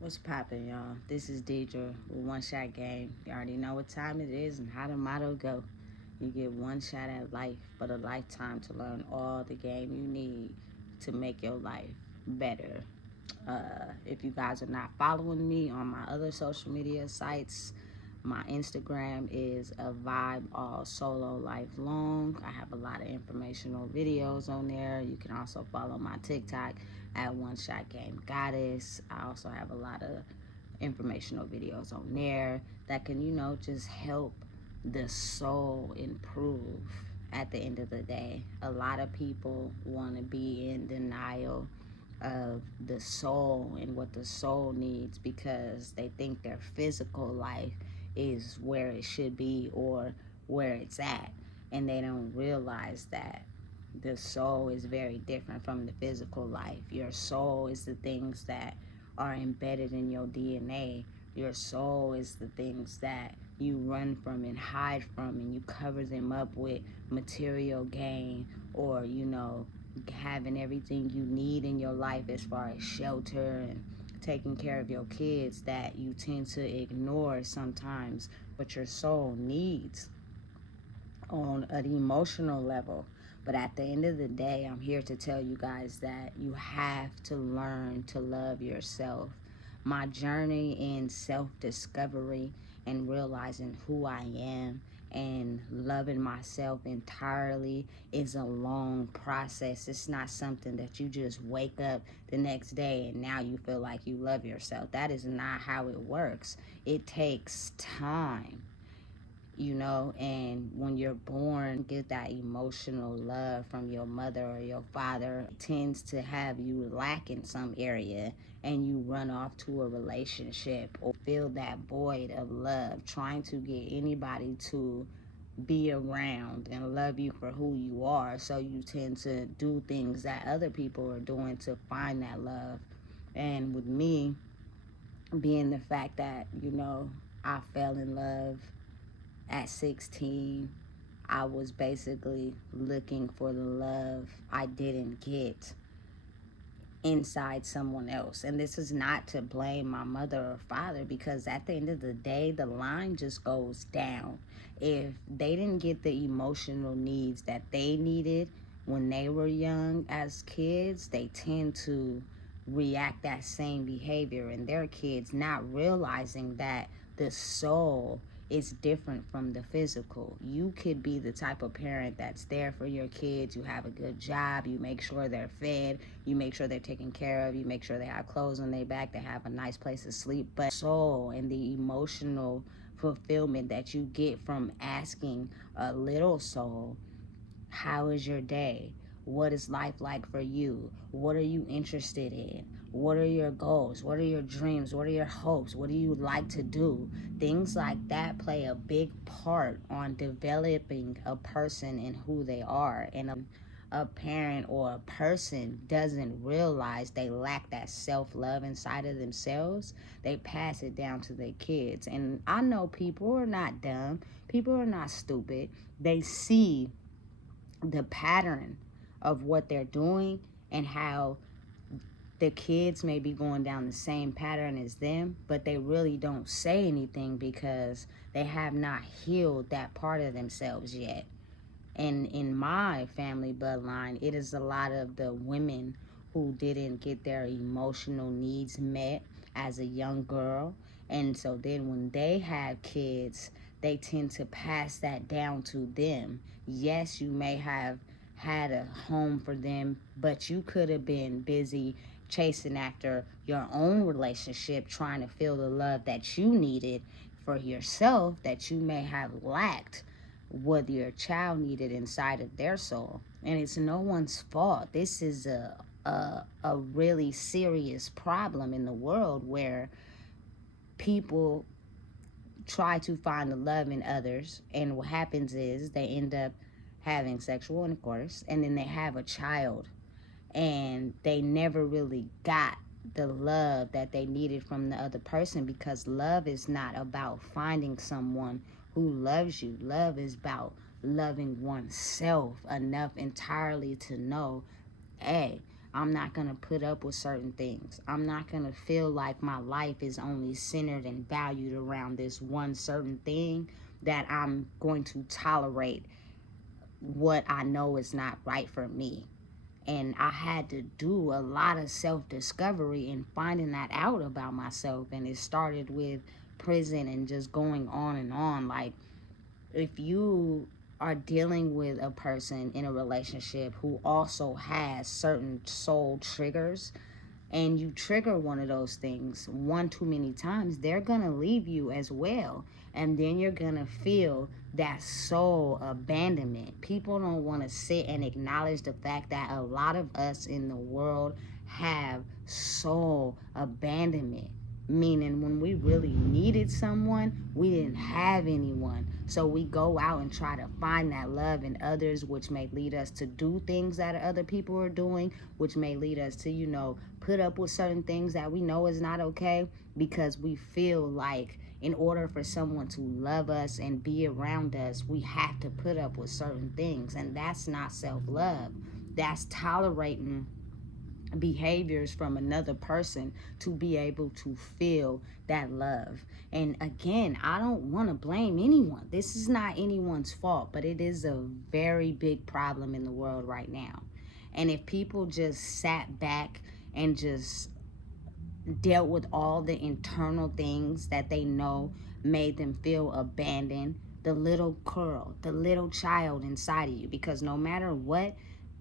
What's poppin', y'all? This is Deidre with One Shot Game. You already know what time it is and how the motto go. You get one shot at life, but a lifetime to learn all the game you need to make your life better. If you guys are not following me on my other social media sites, my Instagram is a vibe all solo lifelong. I have a lot of informational videos on there. You can also follow my TikTok at One Shot Game Goddess. I also have a lot of informational videos on there that can, just help the soul improve at the end of the day. A lot of people want to be in denial of the soul and what the soul needs because they think their physical life is where it should be or where it's at, and they don't realize that the soul is very different from the physical life. Your soul is the things that are embedded in your DNA. Your soul is the things that you run from and hide from, and you cover them up with material gain, or having everything you need in your life as far as shelter and taking care of your kids, that you tend to ignore sometimes what your soul needs on an emotional level. But at the end of the day, I'm here to tell you guys that you have to learn to love yourself. My journey in self discovery and realizing who I am and loving myself entirely is a long process. It's not something that you just wake up the next day and now you feel like you love yourself. That is not how it works. It takes time, and when you're born, get that emotional love from your mother or your father, it tends to have you lack in some area, and you run off to a relationship or fill that void of love, trying to get anybody to be around and love you for who you are. So you tend to do things that other people are doing to find that love. And with me, being the fact that, I fell in love at 16, I was basically looking for the love I didn't get inside someone else. And this is not to blame my mother or father, because at the end of the day, the line just goes down. If they didn't get the emotional needs that they needed when they were young as kids, they tend to react that same behavior in their kids, not realizing that the soul is different from the physical. You could be the type of parent that's there for your kids. You have a good job. You make sure they're fed. You make sure they're taken care of. You make sure they have clothes on their back. They have a nice place to sleep. But soul and the emotional fulfillment that you get from asking a little soul, how is your day? What is life like for you? What are you interested in? What are your goals? What are your dreams? What are your hopes? What do you like to do? Things like that play a big part on developing a person and who they are. And a parent or a person doesn't realize they lack that self-love inside of themselves, they pass it down to their kids. And I know people are not dumb. People are not stupid. They see the pattern of what they're doing and how the kids may be going down the same pattern as them, but they really don't say anything because they have not healed that part of themselves yet. And in my family bloodline, it is a lot of the women who didn't get their emotional needs met as a young girl. And so then when they have kids, they tend to pass that down to them. Yes, you may have had a home for them, but you could have been busy chasing after your own relationship, trying to feel the love that you needed for yourself that you may have lacked what your child needed inside of their soul. And it's no one's fault. This is a really serious problem in the world where people try to find the love in others, and what happens is they end up having sexual intercourse, and then they have a child, and they never really got the love that they needed from the other person, because love is not about finding someone who loves you. Love is about loving oneself enough entirely to know, hey, I'm not going to put up with certain things. I'm not going to feel like my life is only centered and valued around this one certain thing, that I'm going to tolerate what I know is not right for me. And I had to do a lot of self-discovery and finding that out about myself. And it started with prison and just going on and on. Like, if you are dealing with a person in a relationship who also has certain soul triggers, and you trigger one of those things one too many times, they're gonna leave you as well. And then you're gonna feel that soul abandonment. People don't want to sit and acknowledge the fact that a lot of us in the world have soul abandonment, meaning when we really needed someone, we didn't have anyone. So we go out and try to find that love in others, which may lead us to do things that other people are doing, which may lead us to, put up with certain things that we know is not okay, because we feel like in order for someone to love us and be around us, we have to put up with certain things. And that's not self-love. That's tolerating behaviors from another person to be able to feel that love. And again, I don't want to blame anyone. This is not anyone's fault, but it is a very big problem in the world right now. And if people just sat back and just dealt with all the internal things that they know made them feel abandoned, the little girl, the little child inside of you, because no matter what,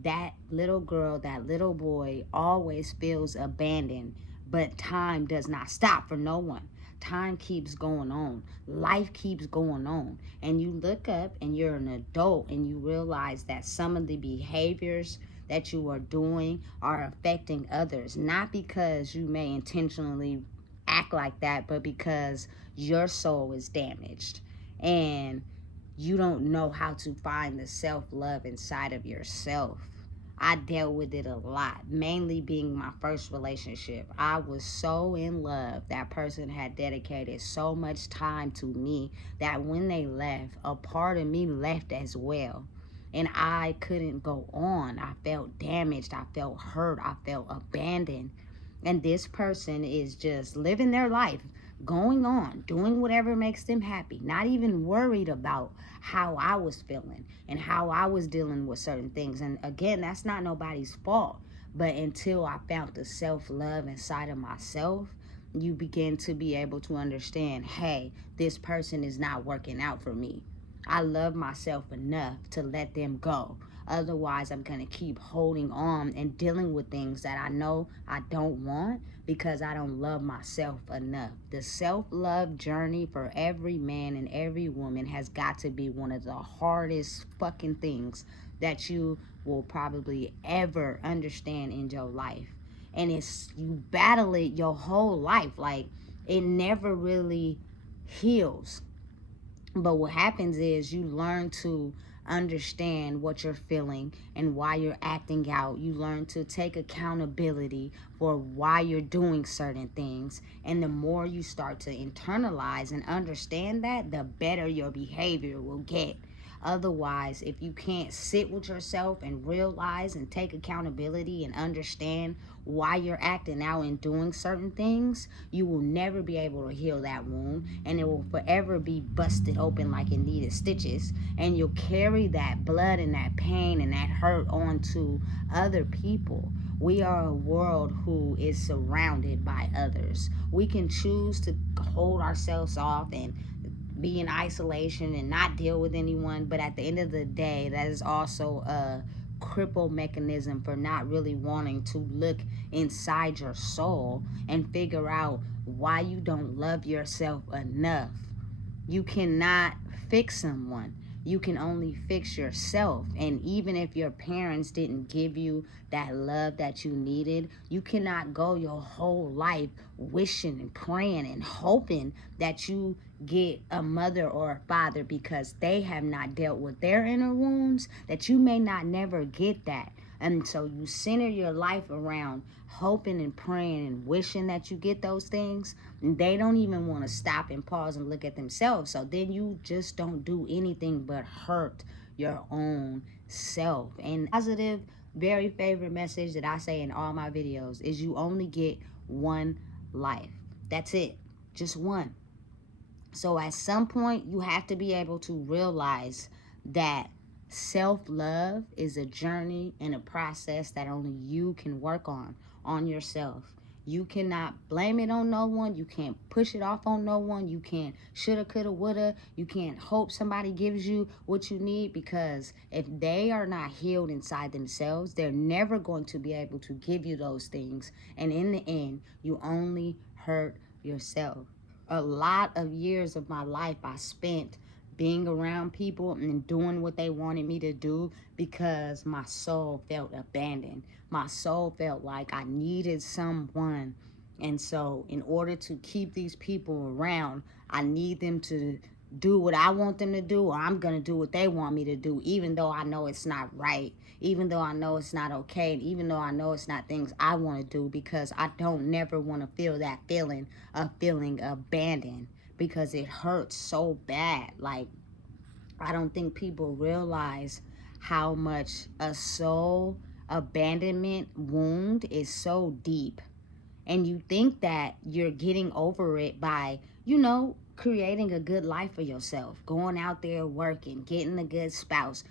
that little girl, that little boy always feels abandoned. But time does not stop for no one. Time keeps going on. Life keeps going on. And you look up and you're an adult and you realize that some of the behaviors that you are doing are affecting others, not because you may intentionally act like that, but because your soul is damaged and you don't know how to find the self-love inside of yourself. I dealt with it a lot, mainly being my first relationship. I was so in love. That person had dedicated so much time to me that when they left, a part of me left as well. And I couldn't go on. I felt damaged. I felt hurt. I felt abandoned. And this person is just living their life, going on, doing whatever makes them happy, not even worried about how I was feeling and how I was dealing with certain things. And again, that's not nobody's fault. But until I found the self-love inside of myself, you begin to be able to understand, hey, this person is not working out for me. I love myself enough to let them go. Otherwise, I'm going to keep holding on and dealing with things that I know I don't want because I don't love myself enough. The self-love journey for every man and every woman has got to be one of the hardest fucking things that you will probably ever understand in your life. And you battle it your whole life. Like, it never really heals. But what happens is you learn to understand what you're feeling and why you're acting out. You learn to take accountability for why you're doing certain things. And the more you start to internalize and understand that, the better your behavior will get. Otherwise, if you can't sit with yourself and realize and take accountability and understand why you're acting out and doing certain things, you will never be able to heal that wound, and it will forever be busted open like it needed stitches, and you'll carry that blood and that pain and that hurt onto other people. We are a world who is surrounded by others. We can choose to hold ourselves off and be in isolation and not deal with anyone, but at the end of the day, that is also a cripple mechanism for not really wanting to look inside your soul and figure out why you don't love yourself enough. You cannot fix someone. You can only fix yourself. And even if your parents didn't give you that love that you needed, you cannot go your whole life wishing and praying and hoping that you get a mother or a father because they have not dealt with their inner wounds, that you may not never get that. And so you center your life around hoping and praying and wishing that you get those things. And they don't even want to stop and pause and look at themselves. So then you just don't do anything but hurt your own self. And positive very favorite message that I say in all my videos is you only get one life. That's it. Just one. So at some point, you have to be able to realize that self-love is a journey and a process that only you can work on yourself. You cannot blame it on no one. You can't push it off on no one. You can't shoulda, coulda, woulda. You can't hope somebody gives you what you need, because if they are not healed inside themselves, they're never going to be able to give you those things. And in the end, you only hurt yourself. A lot of years of my life I spent being around people and doing what they wanted me to do because my soul felt abandoned. My soul felt like I needed someone. And so in order to keep these people around, I need them to do what I want them to do, or I'm going to do what they want me to do, even though I know it's not right, even though I know it's not okay, and even though I know it's not things I want to do, because I don't never want to feel that feeling of feeling abandoned, because it hurts so bad. Like, I don't think people realize how much a soul abandonment wound is so deep. And you think that you're getting over it by, creating a good life for yourself, going out there working, getting a good spouse,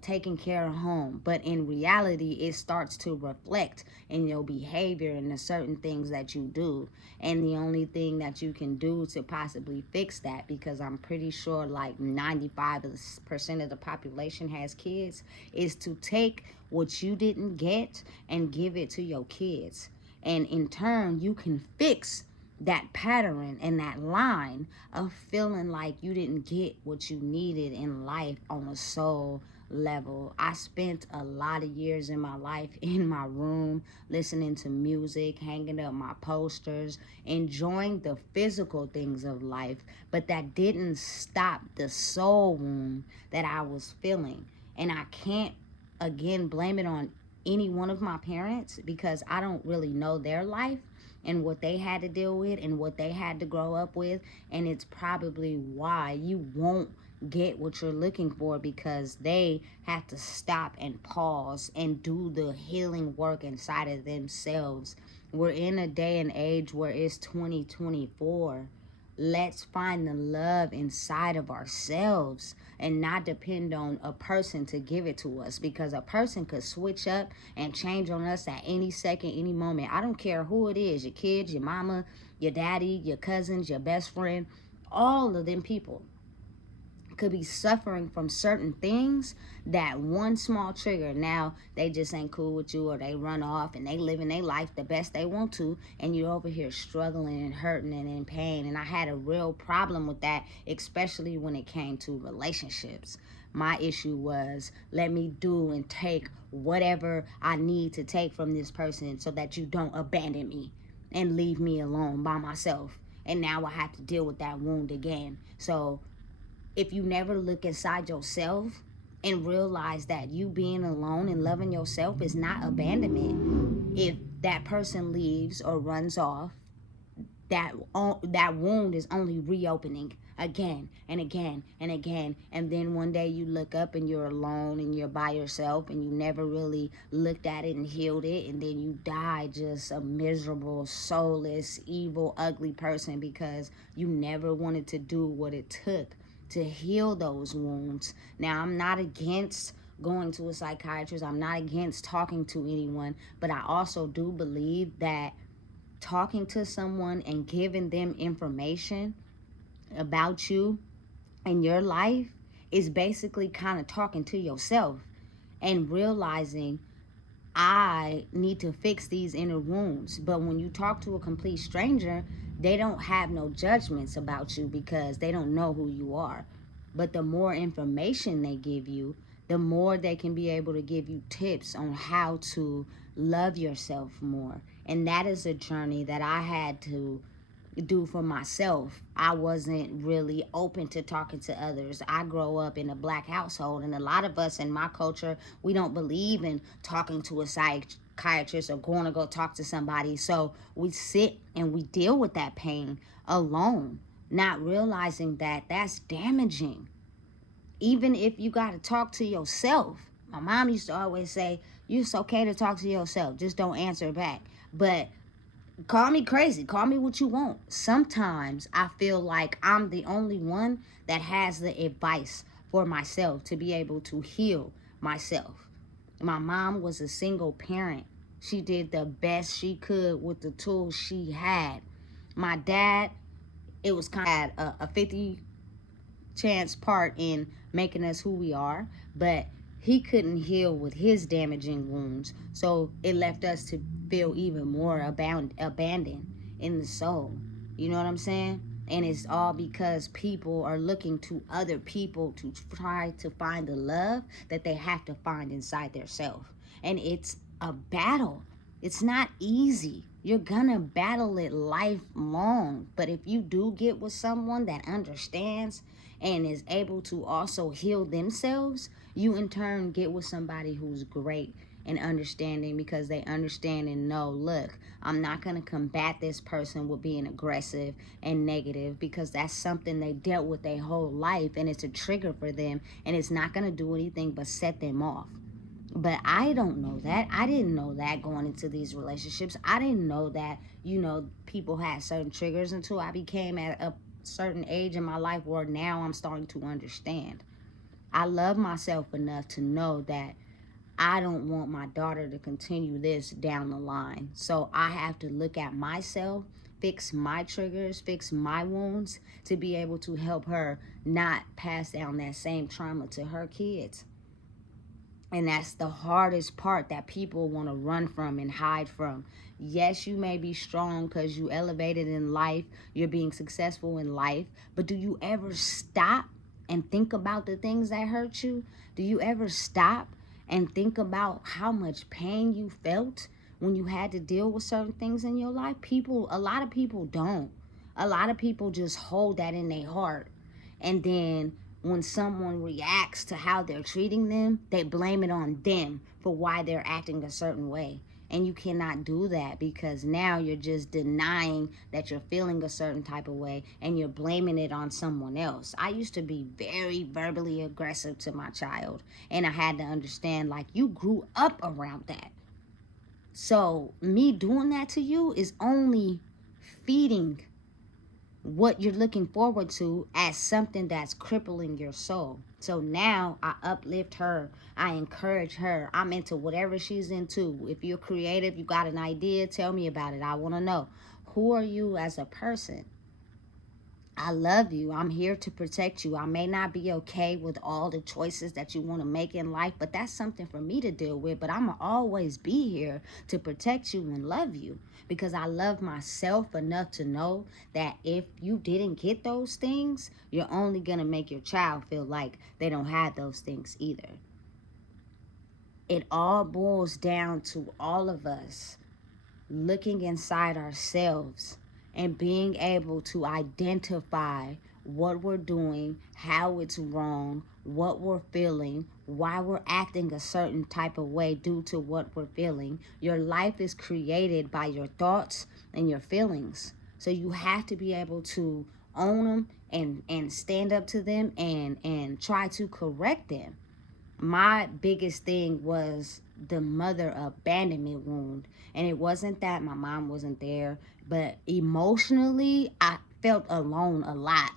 taking care of home. But in reality, it starts to reflect in your behavior and the certain things that you do. And the only thing that you can do to possibly fix that, because I'm pretty sure like 95% of the population has kids, is to take what you didn't get and give it to your kids. And in turn, you can fix that pattern and that line of feeling like you didn't get what you needed in life on a soul level. I spent a lot of years in my life in my room, listening to music, hanging up my posters, enjoying the physical things of life, but that didn't stop the soul wound that I was feeling. And I can't, again, blame it on any one of my parents, because I don't really know their life and what they had to deal with and what they had to grow up with. And it's probably why you won't get what you're looking for, because they have to stop and pause and do the healing work inside of themselves. We're in a day and age where it's 2024. Let's find the love inside of ourselves and not depend on a person to give it to us, because a person could switch up and change on us at any second, any moment. I don't care who it is, your kids, your mama, your daddy, your cousins, your best friend, all of them people could be suffering from certain things, that one small trigger, now they just ain't cool with you, or they run off and they living their life the best they want to, and you're over here struggling and hurting and in pain. And I had a real problem with that, especially when it came to relationships. My issue was, let me do and take whatever I need to take from this person so that you don't abandon me and leave me alone by myself. And now I have to deal with that wound again. So if you never look inside yourself and realize that you being alone and loving yourself is not abandonment, if that person leaves or runs off, that wound is only reopening again and again and again. And then one day you look up and you're alone and you're by yourself, and you never really looked at it and healed it, and then you die just a miserable, soulless, evil, ugly person, because you never wanted to do what it took to heal those wounds. Now, I'm not against going to a psychiatrist. I'm not against talking to anyone, but I also do believe that talking to someone and giving them information about you and your life is basically kind of talking to yourself and realizing, I need to fix these inner wounds. But when you talk to a complete stranger, they don't have no judgments about you because they don't know who you are. But the more information they give you, the more they can be able to give you tips on how to love yourself more. And that is a journey that I had to do for myself. I wasn't really open to talking to others. I grow up in a Black household, and a lot of us in my culture, we don't believe in talking to a psychiatrist or going to go talk to somebody. So we sit and we deal with that pain alone, not realizing that that's damaging. Even if you got to talk to yourself, My mom used to always say, it's okay to talk to yourself, just don't answer back. But call me crazy, call me what you want. Sometimes I feel like I'm the only one that has the advice for myself to be able to heal myself. My mom was a single parent. She did the best she could with the tools she had. My dad, it was kind of a 50 chance part in making us who we are, but he couldn't heal with his damaging wounds, so it left us to feel even more abandoned in the soul. You know what I'm saying? And it's all because people are looking to other people to try to find the love that they have to find inside themselves. And it's a battle. It's not easy. You're gonna battle it lifelong. But if you do get with someone that understands and is able to also heal themselves, you in turn get with somebody who's great and understanding, because they understand and know, look, I'm not going to combat this person with being aggressive and negative, because that's something they dealt with their whole life and it's a trigger for them, and it's not going to do anything but set them off. But I don't know that. I didn't know that going into these relationships. I didn't know that, people had certain triggers until I became at a certain age in my life where now I'm starting to understand. I love myself enough to know that I don't want my daughter to continue this down the line. So I have to look at myself, fix my triggers, fix my wounds to be able to help her not pass down that same trauma to her kids. And that's the hardest part that people want to run from and hide from. Yes, you may be strong because you elevated in life, you're being successful in life, but do you ever stop and think about the things that hurt you? Do you ever stop and think about how much pain you felt when you had to deal with certain things in your life? A lot of people don't. A lot of people just hold that in their heart. And then when someone reacts to how they're treating them, they blame it on them for why they're acting a certain way. And you cannot do that, because now you're just denying that you're feeling a certain type of way and you're blaming it on someone else. I used to be very verbally aggressive to my child, and I had to understand, like, you grew up around that. So me doing that to you is only feeding what you're looking forward to as something that's crippling your soul. So now I uplift her, I encourage her, I'm into whatever she's into. If you're creative, you got an idea, tell me about it. I want to know, who are you as a person? I love you. I'm here to protect you. I may not be okay with all the choices that you want to make in life, but that's something for me to deal with. But I'm going to always be here to protect you and love you, because I love myself enough to know that if you didn't get those things, you're only going to make your child feel like they don't have those things either. It all boils down to all of us looking inside ourselves and being able to identify what we're doing, how it's wrong, what we're feeling, why we're acting a certain type of way due to what we're feeling. Your life is created by your thoughts and your feelings. So you have to be able to own them and stand up to them and try to correct them. My biggest thing was the mother abandonment wound. And it wasn't that my mom wasn't there, but emotionally, I felt alone a lot.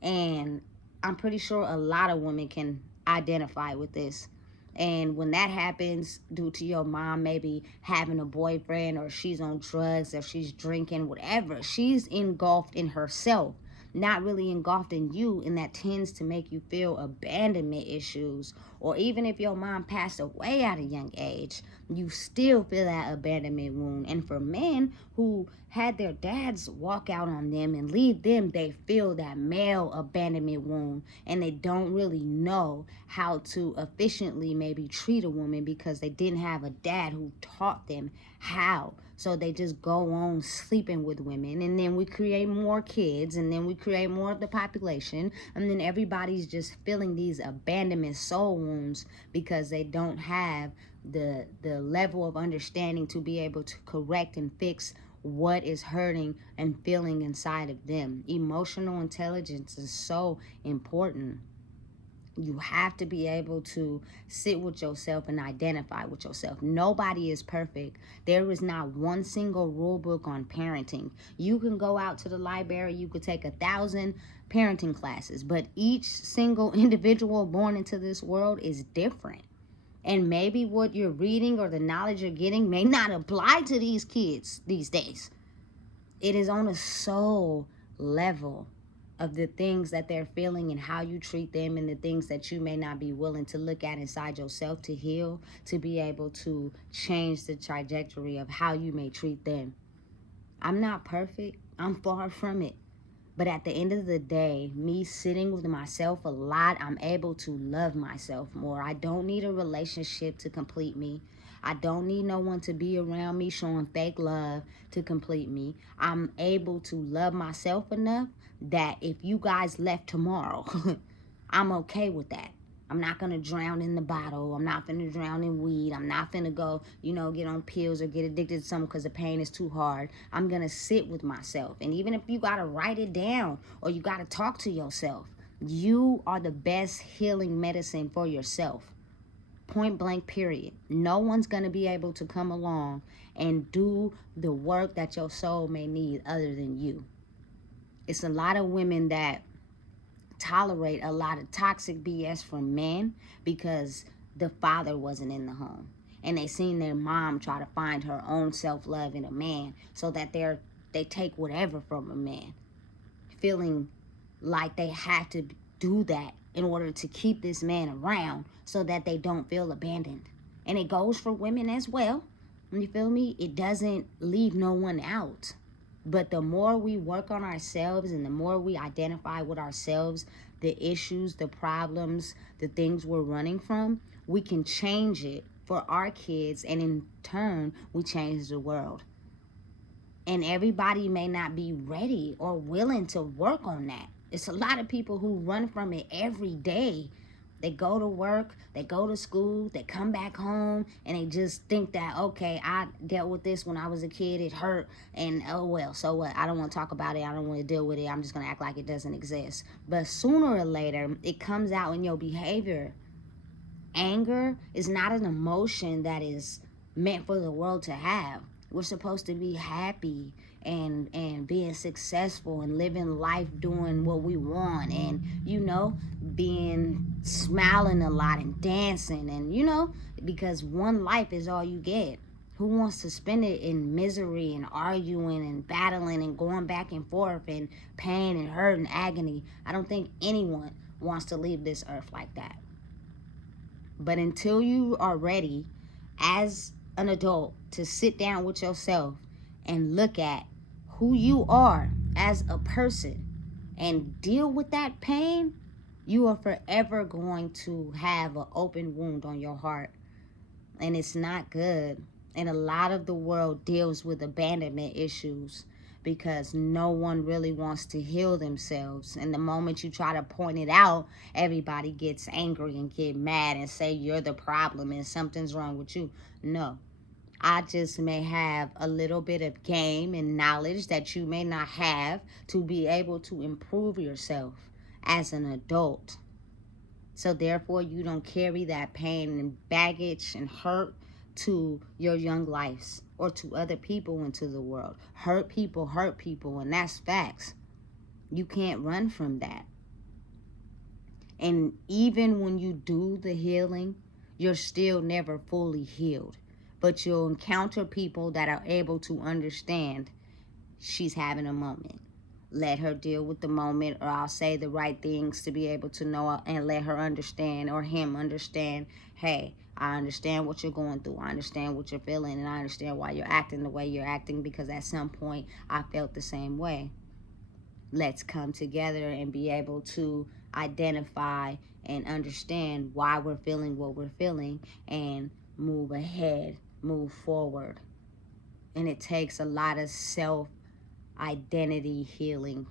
And I'm pretty sure a lot of women can identify with this. And when that happens due to your mom maybe having a boyfriend, or she's on drugs, or she's drinking, whatever, she's engulfed in herself, not really engulfed in you, and that tends to make you feel abandonment issues. Or even if your mom passed away at a young age, you still feel that abandonment wound. And for men who had their dads walk out on them and leave them, they feel that male abandonment wound, and they don't really know how to efficiently maybe treat a woman because they didn't have a dad who taught them how. So they just go on sleeping with women, and then we create more kids, and then we create more of the population, and then everybody's just feeling these abandonment soul wounds because they don't have the level of understanding to be able to correct and fix what is hurting and feeling inside of them. Emotional intelligence is so important. You have to be able to sit with yourself and identify with yourself. Nobody is perfect. There is not one single rule book on parenting. You can go out to the library, you could take 1,000 parenting classes, but each single individual born into this world is different. And maybe what you're reading or the knowledge you're getting may not apply to these kids these days. It is on a soul level of the things that they're feeling and how you treat them, and the things that you may not be willing to look at inside yourself to heal, to be able to change the trajectory of how you may treat them. I'm not perfect. I'm far from it. But at the end of the day, me sitting with myself a lot, I'm able to love myself more. I don't need a relationship to complete me. I don't need no one to be around me showing fake love to complete me. I'm able to love myself enough that if you guys left tomorrow, I'm okay with that. I'm not going to drown in the bottle. I'm not going to drown in weed. I'm not going to go, get on pills or get addicted to something because the pain is too hard. I'm going to sit with myself. And even if you got to write it down or you got to talk to yourself, you are the best healing medicine for yourself. Point blank, period. No one's going to be able to come along and do the work that your soul may need other than you. It's a lot of women that tolerate a lot of toxic BS from men because the father wasn't in the home, and they seen their mom try to find her own self-love in a man, so that they take whatever from a man, feeling like they have to do that in order to keep this man around so that they don't feel abandoned. And it goes for women as well. You feel me? It doesn't leave no one out. But the more we work on ourselves and the more we identify with ourselves, the issues, the problems, the things we're running from, we can change it for our kids, and in turn, we change the world. And everybody may not be ready or willing to work on that. It's a lot of people who run from it every day. They go to work, they go to school, they come back home, and they just think that, okay, I dealt with this when I was a kid, it hurt, and oh well, so what? I don't want to talk about it, I don't want to deal with it, I'm just going to act like it doesn't exist. But sooner or later, it comes out in your behavior. Anger is not an emotion that is meant for the world to have. We're supposed to be happy and being successful and living life doing what we want, and being smiling a lot and dancing, and because one life is all you get. Who wants to spend it in misery and arguing and battling and going back and forth and pain and hurt and agony? I don't think anyone wants to leave this earth like that. But until you are ready as an adult to sit down with yourself and look at who you are as a person and deal with that pain, you are forever going to have an open wound on your heart. And it's not good. And a lot of the world deals with abandonment issues because no one really wants to heal themselves. And the moment you try to point it out, everybody gets angry and get mad and say you're the problem and something's wrong with you. No. I just may have a little bit of game and knowledge that you may not have to be able to improve yourself as an adult. So therefore, you don't carry that pain and baggage and hurt to your young lives or to other people into the world. Hurt people, and that's facts. You can't run from that. And even when you do the healing, you're still never fully healed. But you'll encounter people that are able to understand she's having a moment. Let her deal with the moment, or I'll say the right things to be able to know and let her understand, or him understand, hey, I understand what you're going through. I understand what you're feeling, and I understand why you're acting the way you're acting, because at some point I felt the same way. Let's come together and be able to identify and understand why we're feeling what we're feeling and move ahead, move forward. And it takes a lot of self-identity healing.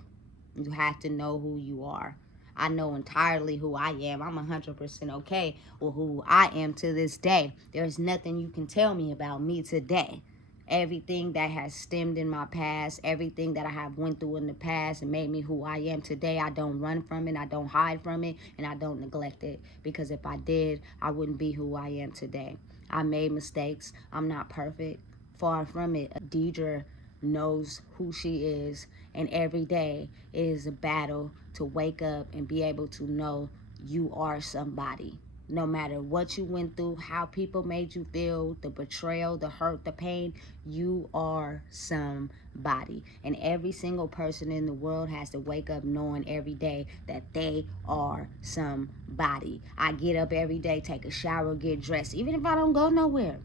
You have to know who you are. I know entirely who I am. I'm 100% okay with who I am to this day. There's nothing you can tell me about me today Everything that has stemmed in my past, everything that I have went through in the past and made me who I am today, I don't run from it, I don't hide from it, and I don't neglect it. Because if I did, I wouldn't be who I am today. I made mistakes. I'm not perfect. Far from it. Deidre knows who she is, and every day it is a battle to wake up and be able to know you are somebody. No matter what you went through, how people made you feel, the betrayal, the hurt, the pain, you are somebody. And every single person in the world has to wake up knowing every day that they are somebody. I get up every day, take a shower, get dressed, even if I don't go nowhere.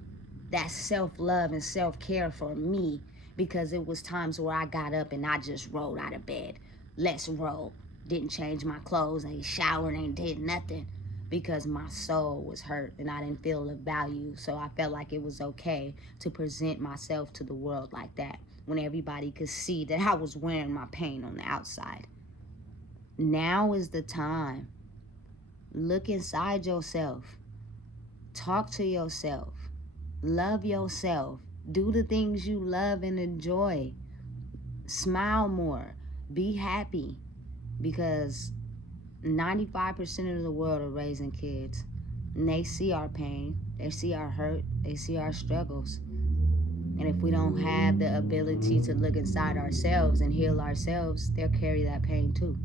That's self-love and self-care for me, because it was times where I got up and I just rolled out of bed. Let's roll. Didn't change my clothes, ain't showered, ain't did nothing, because my soul was hurt and I didn't feel the value. So I felt like it was okay to present myself to the world like that, when everybody could see that I was wearing my pain on the outside. Now is the time. Look inside yourself. Talk to yourself. Love yourself. Do the things you love and enjoy. Smile more. Be happy. Because 95% of the world are raising kids. And they see our pain. They see our hurt. They see our struggles. And if we don't have the ability to look inside ourselves and heal ourselves, they'll carry that pain too.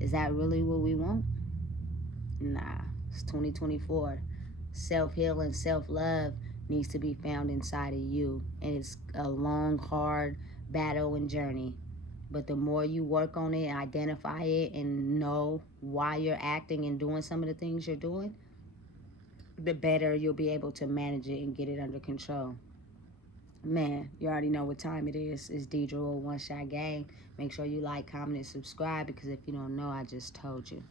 Is that really what we want? Nah. It's 2024. Self-healing, self-love needs to be found inside of you. And it's a long, hard battle and journey. But the more you work on it and identify it and know why you're acting and doing some of the things you're doing, the better you'll be able to manage it and get it under control. Man, you already know what time it is. It's Deidre One Shot Gang. Make sure you like, comment, and subscribe, because if you don't know, I just told you.